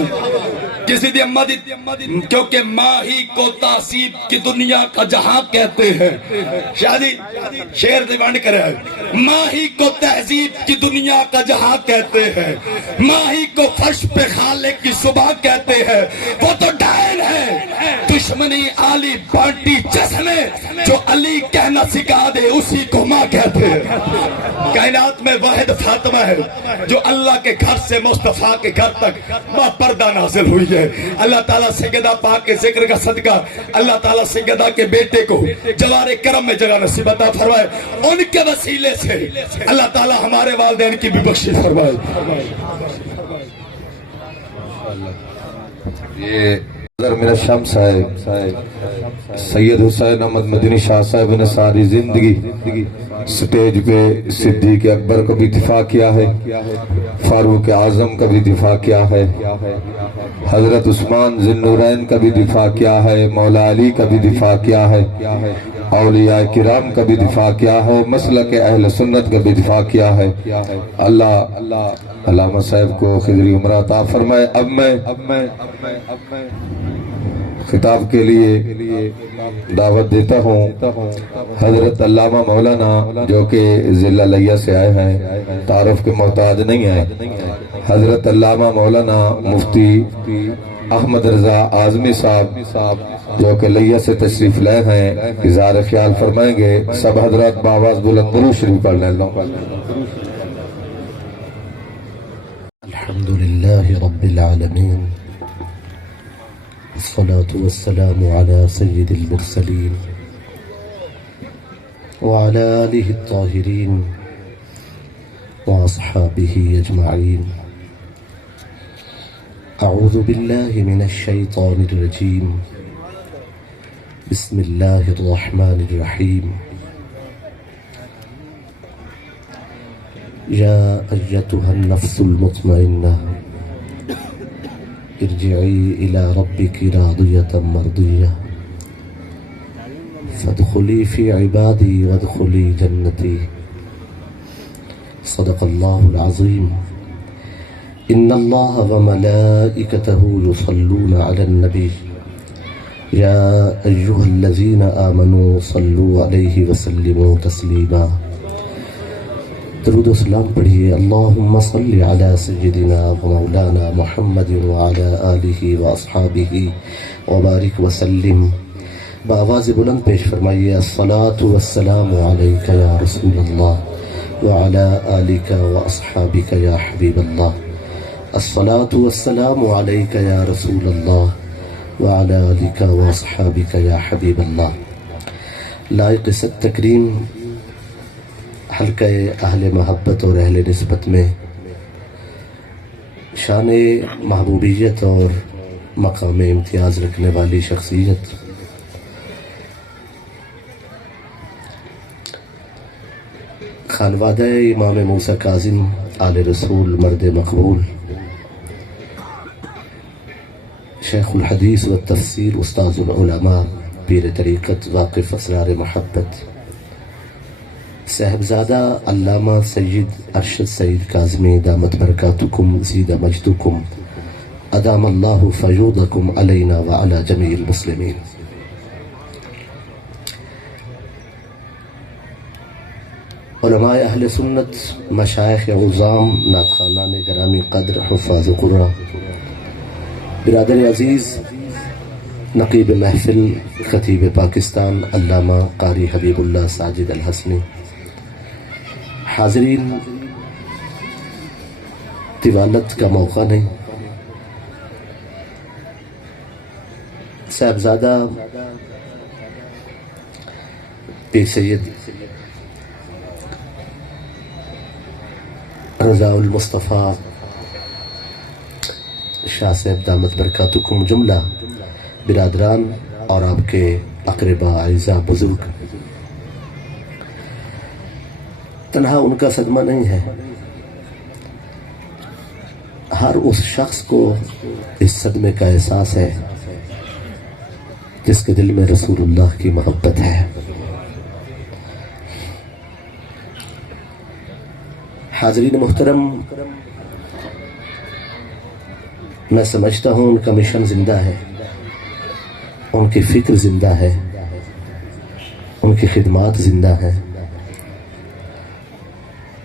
کسی دی اماں دی کیونکہ ماں ہی کو تہذیب کی دنیا کا جہاں کہتے ہیں شادی شیر دی بانڈ کرے ماں ہی کو تہذیب کی دنیا کا جہاں کہتے ہیں ماں ہی کو فرش پہ خالق کی صبح کہتے ہیں وہ تو ڈائن ہے دشمنی علی بانٹی جسمے جو علی کہنا سکھا دے اسی کو ماں کہتے ہیں کائنات میں واحد فاطمہ ہے جو اللہ کے گھر سے مصطفیٰ کے گھر تک ماں پردہ نازل ہوئی ہے اللہ تعالیٰ سیدہ پاک کے ذکر کا صدقہ اللہ تعالیٰ سیدہ کے بیٹے کو جوار کرم میں جگہ نصیب عطا فرمائے ان کے وسیلے سے اللہ تعالیٰ ہمارے والدین کی بھی بخشش فرمائے یہ نظر میرا شمس ہے سید حسین احمد مدنی شاہ صاحب نے ساری زندگی سٹیج پہ صدیق اکبر کا بھی دفاع کیا ہے فاروق اعظم کا بھی دفاع کیا ہے حضرت عثمان ذی النورین کا بھی دفاع کیا ہے مولا علی کا بھی دفاع کیا ہے اولیاء کرام کا بھی دفاع کیا ہے مسلک اہل سنت کا بھی دفاع کیا ہے اللہ علامہ صاحب کو خضری عمرہ عطا فرمائے اب میں خطاب کے لیے دعوت دیتا ہوں حضرت علامہ مولانا جو کہ ضلع لیہ سے آئے ہیں تعارف کے محتاج نہیں ہیں حضرت علامہ مولانا مفتی احمد رضا اعظمی صاحب جو کہ لیہ سے تشریف لائے ہیں اظہار خیال فرمائیں گے سب حضرات بآواز بلند درود شریف پڑھ لیں الحمدللہ رب العالمین الصلاة والسلام على سيد المرسلين وعلى آله الطاهرين وأصحابه أجمعين أعوذ بالله من الشيطان الرجيم بسم الله الرحمن الرحيم يا أيتها النفس المطمئنة ارجعي إلى ربك راضية مرضية فادخلي في عبادي وادخلي جنتي صدق الله العظيم إن الله وملائكته يصلون على النبي يا أيها الذين آمنوا صلوا عليه وسلموا تسليما درود و سلام پڑھیے اللہم صلی علی سیدنا و مولانا محمد وعلی آلہ و اصحابہ وبارک وسلم بآواز بلند پیش فرمائیے الصلاة والسلام علیکہ یا رسول اللہ وعلی آلہ و اصحابہ یا حبیب اللہ الصلاة والسلام علیکہ یا رسول اللہ وعلی آلہ و اصحابہ یا حبیب اللہ لائق ست تکریم حلقہ اہل محبت اور اہل نسبت میں شان محبوبیت اور مقام امتیاز رکھنے والی شخصیت خانوادہ امام موسیٰ کاظم آل رسول مرد مقبول، شیخ الحدیث و تفسیر استاذ العلماء پیر طریقت واقف اسرار محبت صاحبزادہ علامہ سید ارشد سعید کاظمی دامت برکاتکم زید مجدکم ادام اللہ فیوضکم علینا وعلی جمیع المسلمین. علماء اہل سنت، مشائخ عظام، نعتخوانان گرامی قدر، حفاظ قرآن، برادر عزیز، نقیب محفل، خطیب پاکستان علامہ قاری حبیب اللہ ساجد الحسنی، حاضرین، طوالت کا موقع نہیں. صاحبزادہ پیر سید رضا المصطفیٰ شاہ صاحب دامت برکاتکم جملہ برادران اور آپ کے اقربا اعزاء بزرگ، تنہا ان کا صدمہ نہیں ہے، ہر اس شخص کو اس صدمے کا احساس ہے جس کے دل میں رسول اللہ کی محبت ہے. حاضرین محترم، میں سمجھتا ہوں ان کا مشن زندہ ہے، ان کی فکر زندہ ہے، ان کی خدمات زندہ ہیں،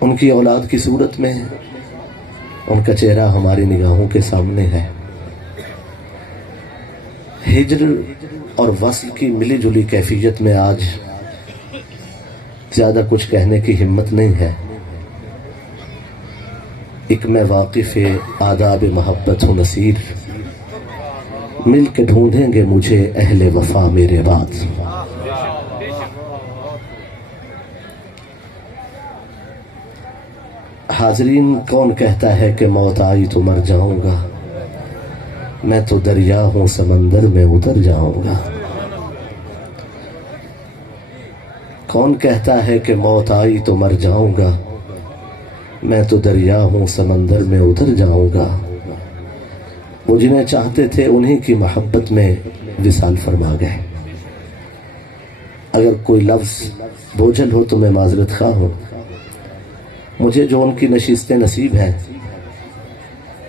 ان کی اولاد کی صورت میں ان کا چہرہ ہماری نگاہوں کے سامنے ہے. ہجر اور وصل کی ملی جلی کیفیت میں آج زیادہ کچھ کہنے کی ہمت نہیں ہے. ایک میں واقف آداب محبت ہوں نصیر، مل کے ڈھونڈیں گے مجھے اہل وفا میرے بعد. حاضرین، کون کہتا ہے کہ موت آئی تو مر جاؤں گا، میں تو دریا ہوں سمندر میں اتر جاؤں گا. کون کہتا ہے کہ موت آئی تو مر جاؤں گا، میں تو دریا ہوں سمندر میں اتر جاؤں گا. وہ جنہیں چاہتے تھے انہی کی محبت میں وصال فرما گئے. اگر کوئی لفظ بوجھل ہو تو میں معذرت خواہ ہوں. مجھے جو ان کی نشستیں نصیب ہیں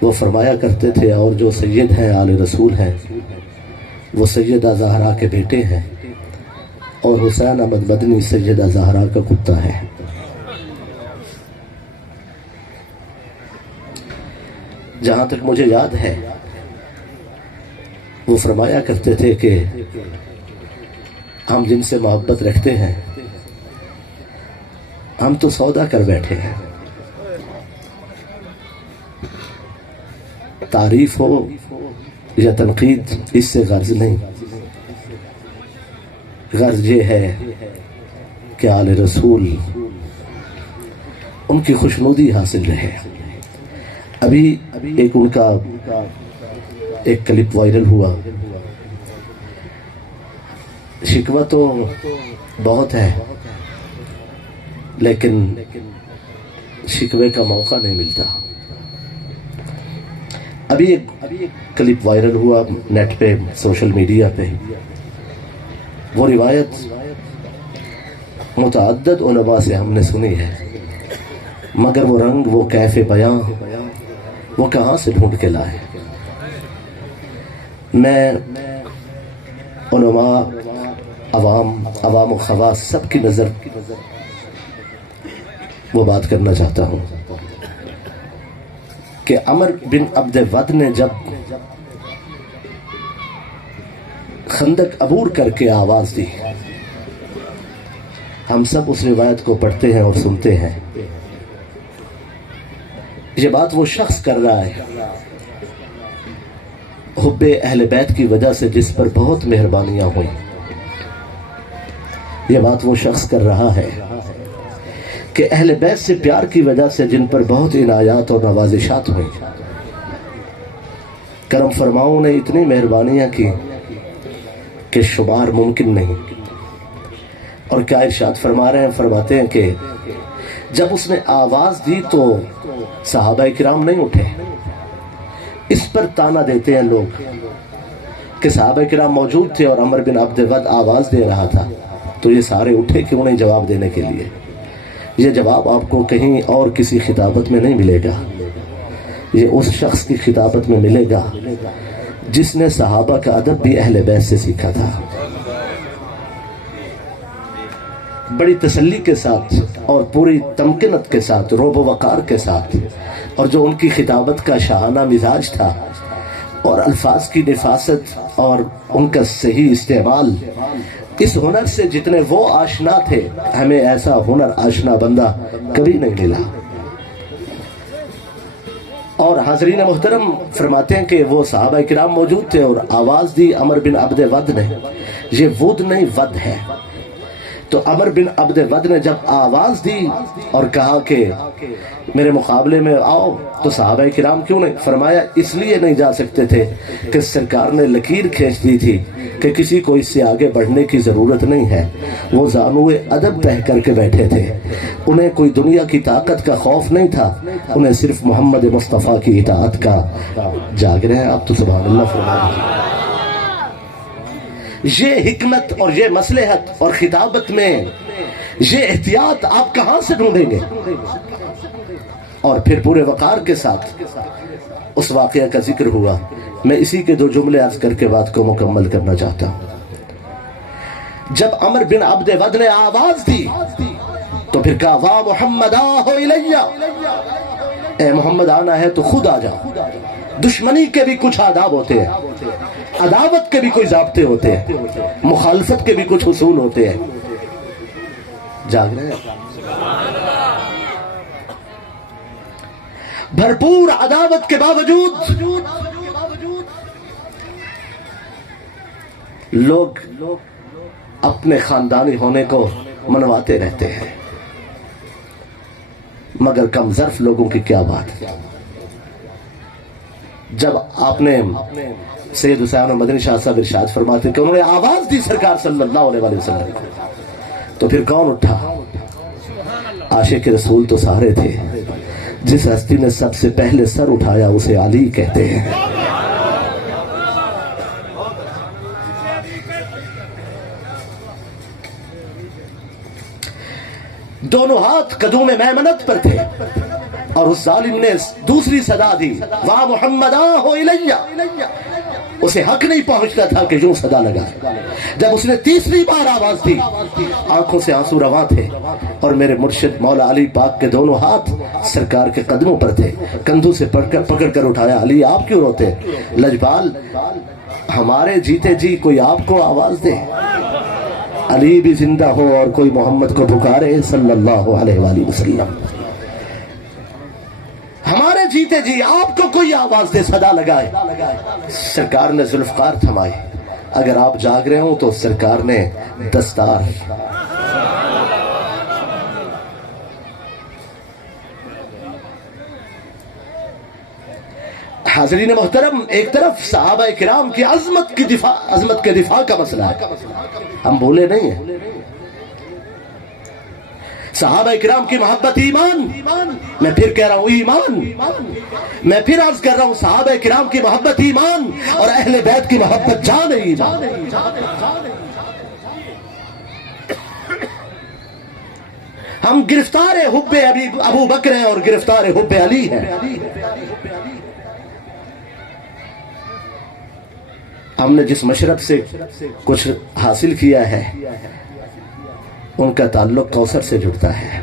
وہ فرمایا کرتے تھے، اور جو سید ہیں آل رسول ہیں وہ سیدہ زہرا کے بیٹے ہیں، اور حسین احمد مدنی سیدہ زہرا کا کتا ہے. جہاں تک مجھے یاد ہے وہ فرمایا کرتے تھے کہ ہم جن سے محبت رکھتے ہیں ہم تو سودا کر بیٹھے ہیں. تعریف ہو یا تنقید اس سے غرض نہیں، غرض یہ ہے کہ آل رسول ان کی خوشنودی حاصل رہے. ابھی ایک ان کا ایک کلپ وائرل ہوا. شکوہ تو بہت ہے لیکن شکوے کا موقع نہیں ملتا. ابھی ایک کلپ وائرل ہوا نیٹ پہ، سوشل میڈیا پہ. وہ روایت متعدد علماء سے ہم نے سنی ہے، مگر وہ رنگ، وہ کیف بیاں وہ کہاں سے ڈھونڈ کے لائے. میں علماء، عوام و خواص سب کی نظر وہ بات کرنا چاہتا ہوں کہ عمر بن عبد ود نے جب خندق عبور کر کے آواز دی، ہم سب اس روایت کو پڑھتے ہیں اور سنتے ہیں. یہ بات وہ شخص کر رہا ہے حب اہل بیت کی وجہ سے جس پر بہت مہربانیاں ہوئیں. یہ بات وہ شخص کر رہا ہے کہ اہل بیت سے پیار کی وجہ سے جن پر بہت عنایات اور نوازشات ہوئیں. کرم فرماؤں نے اتنی مہربانیاں کی کہ شمار ممکن نہیں. اور کیا ارشاد فرما رہے ہیں؟ فرماتے ہیں کہ جب اس نے آواز دی تو صحابہ کرام نہیں اٹھے. اس پر تانا دیتے ہیں لوگ کہ صحابہ کرام موجود تھے اور عمر بن عبد ود آواز دے رہا تھا تو یہ سارے اٹھے کہ انہیں جواب دینے کے لیے. یہ جواب آپ کو کہیں اور کسی خطابت میں نہیں ملے گا، یہ اس شخص کی خطابت میں ملے گا جس نے صحابہ کا ادب بھی اہل بیت سے سیکھا تھا. بڑی تسلی کے ساتھ اور پوری تمکنت کے ساتھ، روب و وقار کے ساتھ، اور جو ان کی خطابت کا شاہانہ مزاج تھا اور الفاظ کی نفاست اور ان کا صحیح استعمال، اس ہنر سے جتنے وہ آشنا تھے ہمیں ایسا ہنر آشنا بندہ کبھی نہیں ملا. اور حاضرین محترم فرماتے ہیں کہ وہ صحابہ کرام موجود تھے اور آواز دی عمر بن عبد ود نے. یہ ود نہیں ود ہے. تو عمر بن عبد ود نے جب آواز دی اور کہا کہ میرے مقابلے میں آؤ، تو صحابہ کرام کیوں نہیں؟ فرمایا اس لیے نہیں جا سکتے تھے کہ سرکار نے لکیر کھینچ دی تھی کہ کسی کو اس سے آگے بڑھنے کی ضرورت نہیں ہے. وہ زانوئے ادب تہ کر کے بیٹھے تھے. انہیں کوئی دنیا کی طاقت کا خوف نہیں تھا، انہیں صرف محمد مصطفیٰ کی اطاعت کا. جاگ رہے ہیں آپ تو سبحان اللہ فرمائیں. یہ حکمت اور یہ مصلحت اور خطابت میں یہ احتیاط آپ کہاں سے ڈھونڈیں گے؟ اور پھر پورے وقار کے ساتھ اس واقعہ کا ذکر ہوا. میں اسی کے 2 جملے عرض کر کے بات کو مکمل کرنا چاہتا ہوں. جب عمر بن عبد ود نے آواز دی تو پھر کہا وا محمد آہو الیہ، اے محمد آنا ہے تو خود آ جا. دشمنی کے بھی کچھ آداب ہوتے ہیں، عداوت کے بھی کوئی ضابطے ہوتے ہیں، مخالفت کے بھی کچھ اصول ہوتے ہیں. جاگ رہے ہیں؟ بھرپور عداوت کے باوجود لوگ اپنے خاندانی ہونے کو منواتے رہتے ہیں، مگر کم ظرف لوگوں کی کیا بات ہے. جب آپ نے سید حسین و مدنی شاہ صاحب ارشاد فرماتے کہ انہوں نے آواز دی سرکار صلی اللہ علیہ وسلم کو، تو پھر کون اٹھا؟ عاشق رسول تو سارے تھے. جس ہستی نے سب سے پہلے سر اٹھایا اسے علی کہتے ہیں. دونوں ہاتھ قدوم میمنت پر تھے اور اس ظالم نے دوسری صدا دی وا محمد آہو الیہ. اسے حق نہیں پہنچتا تھا کہ یوں صدا لگا. جب اس نے تیسری بار آواز دی آنکھوں سے آنسو رواں تھے اور میرے مرشد مولا علی پاک کے دونوں ہاتھ سرکار کے قدموں پر تھے. کندھوں سے پکڑ کر اٹھایا. علی آپ کیوں روتے؟ لجپال ہمارے جیتے جی کوئی آپ کو آواز دے. علی بھی زندہ ہو اور کوئی محمد کو پکارے صلی اللہ علیہ وآلہ وسلم. ہمارے جیتے جی آپ کو کوئی آواز دے، صدا لگائے. سرکار نے ذوالفقار تھمائے. اگر آپ جاگ رہے ہوں تو سرکار نے دستار. حاضرین محترم، ایک طرف صحابہ کرام کی عظمت کے دفاع کا مسئلہ ہے، ہم بھولے نہیں ہیں. صحابہ کرام کی محبت ایمان، میں پھر کہہ رہا ہوں ایمان، میں پھر عرض کر رہا ہوں صحابہ کرام کی محبت ایمان اور اہل بیت کی محبت جان ہے ایمان. ہم گرفتار حب ابو بکر ہیں اور گرفتار حب علی ہیں. ہم نے جس مشرب سے کچھ حاصل کیا ہے ان کا تعلق کوثر سے جڑتا ہے.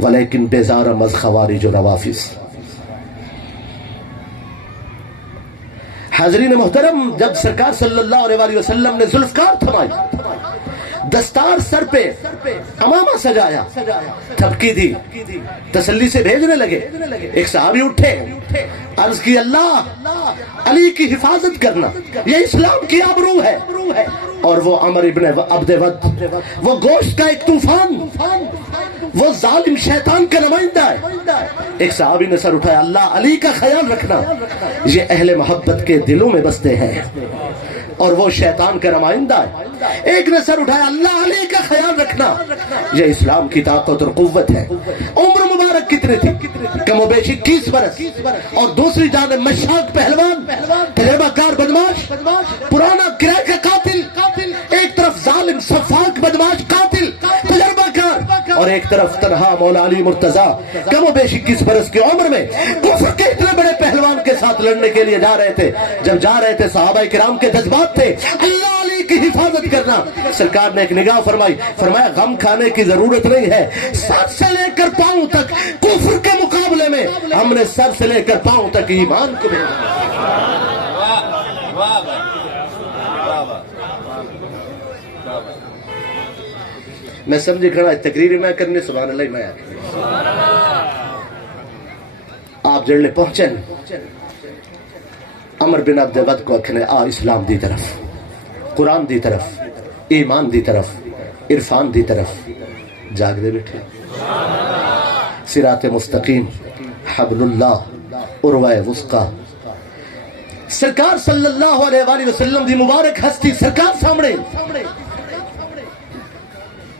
ولیکن بیزار مز خوارج و روافظ. حاضرین محترم، جب سرکار صلی اللہ علیہ وآلہ وسلم نے ذوالفقار تھمائی، دستار سر پہ امامہ سجایا، تھپکی دی، تسلی سے بھیجنے لگے. ایک صحابی اٹھے، عرض کی اللہ علی کی حفاظت کرنا، یہ اسلام کی آبرو ہے. اور وہ عمر ابن عبد ود، وہ گوشت کا ایک طوفان، وہ ظالم شیطان کا نمائندہ ہے. ایک صحابی نے سر اٹھایا، اللہ علی کا خیال رکھنا، یہ اہل محبت کے دلوں میں بستے ہیں اور وہ شیطان کا نمائندہ ہے. ایک نے سر اٹھایا, اللہ علی کا خیال رکھنا. یہ اسلام کی طاقت اور قوت ہے. عمر مبارک کتنے تھی؟ کم و بیش 21 برس. اور دوسری جانب مشاق پہلوان, تجربہ کار بدماش, پرانا کرائے کا قاتل, ایک طرف ظالم سفاک بدماش قاتل تجربہ کار, اور ایک طرف تنہا مولا علی مرتضیٰ کم و بیش 21 برس کی عمر میں کفر کے اتنے بڑے پہلوان کے ساتھ لڑنے کے لیے جا رہے تھے. جب جا رہے تھے صحابہ کرام کے جذبات تھے اللہ علی کی حفاظت کرنا. سرکار نے ایک نگاہ فرمائی, فرمایا غم کھانے کی ضرورت نہیں ہے, سر سے لے کر پاؤں تک کفر کے مقابلے میں ہم نے سر سے لے کر پاؤں تک ایمان کو بھیجا. میں سمجھے کھڑا تقریر میں کرنے سبحان اللہ میں آپ جڑنے پہنچن عمر بن عبد ود کو اکھنے آ اسلام دی طرف, قرآن دی طرف, ایمان دی طرف, عرفان دی طرف. جاگ دے بیٹھے صراط مستقیم, حبل اللہ, عروہ وثقی, سرکار صلی اللہ علیہ وآلہ وسلم دی مبارک ہستی سرکار سامنے.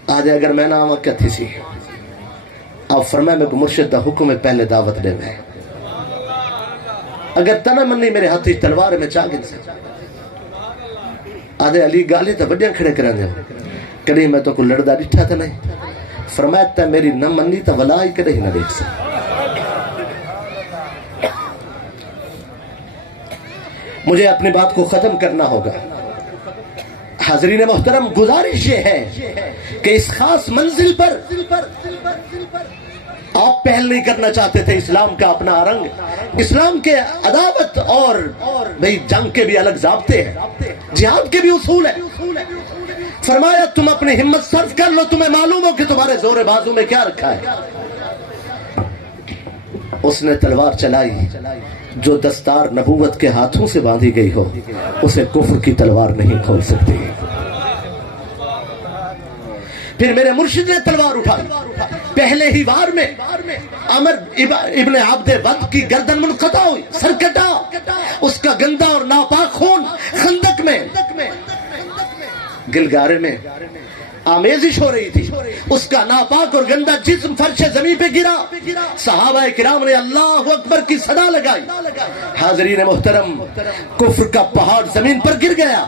آج اگر میں نام کیا تھی سی آپ فرمائے میں مرشد دا حکم ہے پہلے دعوت دے میں, اگر تنہ منی میرے ہاتھی تلوار میں چاگن سے آدھے علی گالی تا بڑیاں کھڑے کریں دے کہیں میں تو کو لڑدا ڈٹھا تھا نہیں. فرمایا تا میری نہ منی تا ولا ہی کدے نہ دیکھ سا. مجھے اپنی بات کو ختم کرنا ہوگا. حاضرین محترم, گزارش یہ ہے کہ اس خاص منزل پر آپ پہل نہیں کرنا چاہتے تھے اسلام کا اپنا رنگ. اسلام کے عداوت اور بھئی جنگ کے بھی الگ ضابطے ہیں, جہاد کے بھی اصول ہیں. فرمایا تم اپنی ہمت صرف کر لو, تمہیں معلوم ہو کہ تمہارے زور بازو میں کیا رکھا ہے. اس نے تلوار چلائی, جو دستار نبوت کے ہاتھوں سے باندھی گئی ہو اسے کفر کی تلوار نہیں کھول سکتی. پھر میرے مرشد نے تلوار اٹھائی, پہلے ہی وار میں عمر ابن عبد ود کی گردن منقطع ہوئی, سر کٹا, اس کا گندا اور ناپاک خون خندق میں گلگارے میں آمیزش ہو رہی تھی, اس کا ناپاک اور گندا جسم فرش زمین پہ گرا. صحابہ کرام نے اللہ اکبر کی صدا لگائی. حاضرین محترم, کفر کا پہاڑ زمین پر گر گیا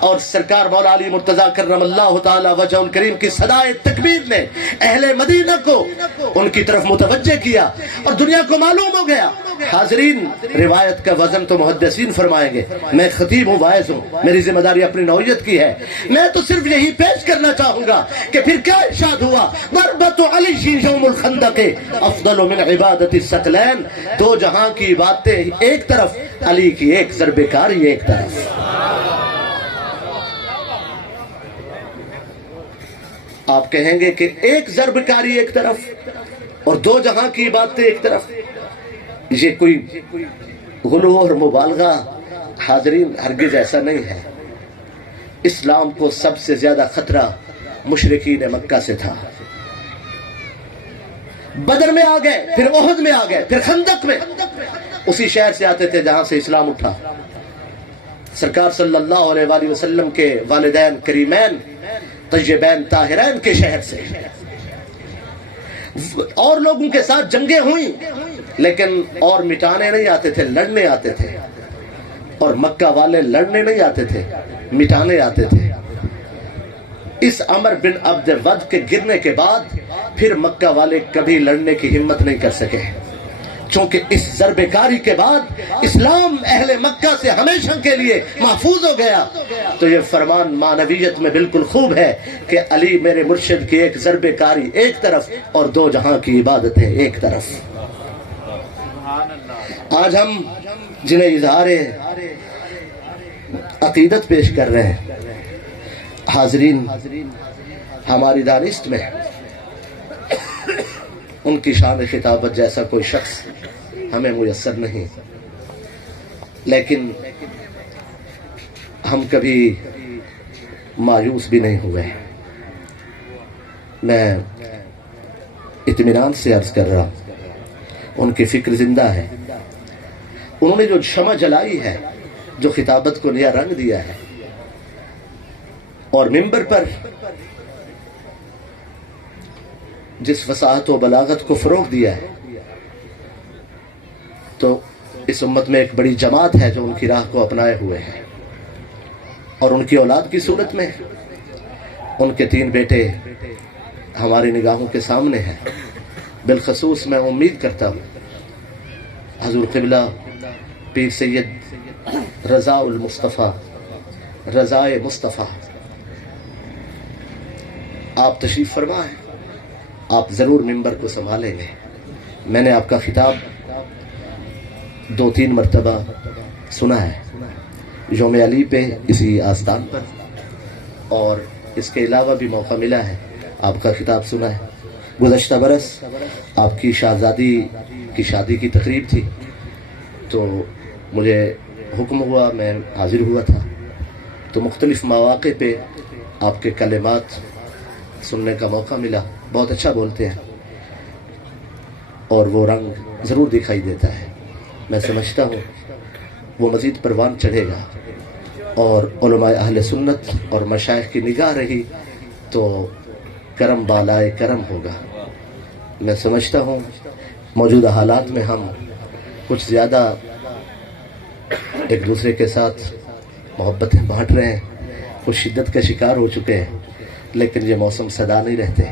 اور سرکار مولا علی مرتضیٰ کرم اللہ تعالی وجہ الکریم کی صدائے تکبیر نے اہل مدینہ کو ان کی طرف متوجہ کیا اور دنیا کو معلوم ہو گیا. حاضرین, روایت کا وزن تو محدثین فرمائیں گے, میں خطیب ہوں, واعظ ہوں, میری ذمہ داری اپنی نوعیت کی ہے. میں تو صرف یہی پیش کرنا چاہوں گا کہ پھر کیا ارشاد ہوا, ضربت علی یوم الخندق افضل من عبادت الثقلین. دو جہاں کی باتیں ایک طرف, علی کی ایک ضرب کاری ایک طرف. آپ کہیں گے کہ ایک ضرب کاری ایک طرف اور دو جہاں کی باتیں ایک طرف, یہ کوئی غلو اور مبالغہ حاضرین ہرگز ایسا نہیں ہے. اسلام کو سب سے زیادہ خطرہ مشرکین مکہ سے تھا. بدر میں آ گئے, پھر احد میں آ گئے, پھر خندق میں, اسی شہر سے آتے تھے جہاں سے اسلام اٹھا. سرکار صلی اللہ علیہ وآلہ وسلم کے والدین کریمین طیبین طاہرین کے شہر سے. اور لوگوں کے ساتھ جنگیں ہوئیں لیکن اور مٹانے نہیں آتے تھے, لڑنے آتے تھے. اور مکہ والے لڑنے نہیں آتے تھے, مٹانے آتے تھے. اس عمر بن عبد ود کے گرنے کے بعد پھر مکہ والے کبھی لڑنے کی ہمت نہیں کر سکے, چونکہ اس ضرب کاری کے بعد اسلام اہل مکہ سے ہمیشہ کے لیے محفوظ ہو گیا. تو یہ فرمان معنویت میں بالکل خوب ہے کہ علی میرے مرشد کی ایک ضرب کاری ایک طرف اور دو جہاں کی عبادتیں ایک طرف. آج ہم جنہیں اظہار عقیدت پیش کر رہے ہیں, حاضرین ہماری دانست میں ان کی شان خطابت جیسا کوئی شخص ہمیں میسر نہیں, لیکن ہم کبھی مایوس بھی نہیں ہوئے. میں اطمینان سے عرض کر رہا ہوں, ان کی فکر زندہ ہے. انہوں نے جو شمع جلائی ہے جو خطابت کو نیا رنگ دیا ہے اور منبر پر جس وسعت و بلاغت کو فروغ دیا ہے، تو اس امت میں ایک بڑی جماعت ہے جو ان کی راہ کو اپنائے ہوئے ہے، اور ان کی اولاد کی صورت میں ان کے 3 بیٹے ہماری نگاہوں کے سامنے ہیں۔ بالخصوص میں امید کرتا ہوں حضور قبلہ پیر سید رضا المصطفیٰ، رضائے مصطفیٰ، آپ تشریف فرما ہیں، آپ ضرور منبر کو سنبھالیں گے۔ میں نے آپ کا خطاب 2-3 مرتبہ سنا ہے، یوم علی پہ اسی آستان پر، اور اس کے علاوہ بھی موقع ملا ہے آپ کا خطاب سنا ہے۔ گزشتہ برس آپ کی شہزادی کی شادی کی تقریب تھی، تو مجھے حکم ہوا، میں حاضر ہوا تھا، تو مختلف مواقع پہ آپ کے کلمات سننے کا موقع ملا۔ بہت اچھا بولتے ہیں اور وہ رنگ ضرور دکھائی دیتا ہے۔ میں سمجھتا ہوں وہ مزید پروان چڑھے گا، اور علماء اہل سنت اور مشائخ کی نگاہ رہی تو کرم بالائے کرم ہوگا۔ میں سمجھتا ہوں موجودہ حالات میں ہم کچھ زیادہ ایک دوسرے کے ساتھ محبتیں بانٹ رہے ہیں، کچھ شدت کا شکار ہو چکے ہیں، لیکن یہ موسم سدا نہیں رہتے۔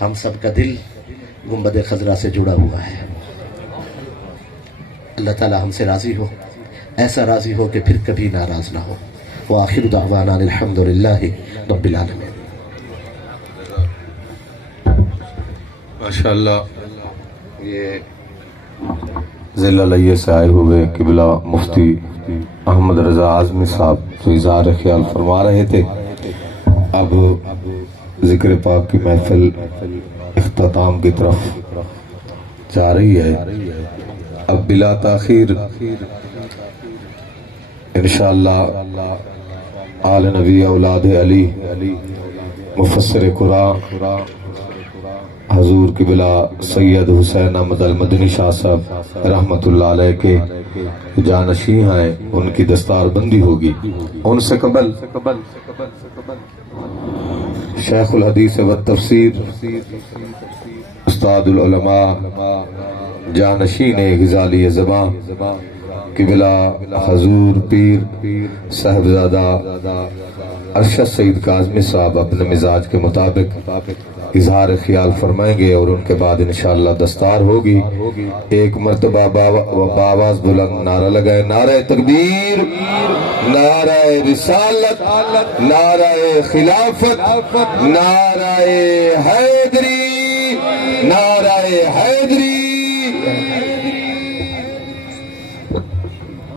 ہم سب کا دل گنبد خضرا سے جڑا ہوا ہے۔ اللہ تعالی ہم سے راضی ہو، ایسا راضی ہو کہ پھر کبھی ناراض نہ ہو۔ وآخر دعوانا الحمدللہ رب العالمین۔ ماشاءاللہ، یہ ضلع لیہ سے آئے ہوئے قبلہ مفتی احمد رضا اعظمی صاحب جو اظہار خیال فرما رہے تھے۔ اب ذکر پاک کی محفل اختتام کی طرف جا رہی ہے۔ اب بلا تاخیر انشاءاللہ آل نبی اولاد علی مفسر قرآن حضور قبلہ سید حسین احمد المدنی شاہ صاحب رحمت اللہ علیہ کے جانشین ہیں، ان کی دستار بندی ہوگی۔ ان سے قبل شیخ الحدیث و تفسیر استاد العلماء جانشین غزالی زبان قبلہ حضور پیر صاحبزادہ ارشد سید کاظمی صاحب اپنے مزاج کے مطابق اظہار خیال فرمائیں گے، اور ان کے بعد انشاءاللہ دستار ہوگی۔ ایک مرتبہ باواز بلند نعرہ لگائے، نعرہ تکبیر، نعرہ رسالت، نعرہ خلافت، نعرہ حیدری، نعرہ حیدری۔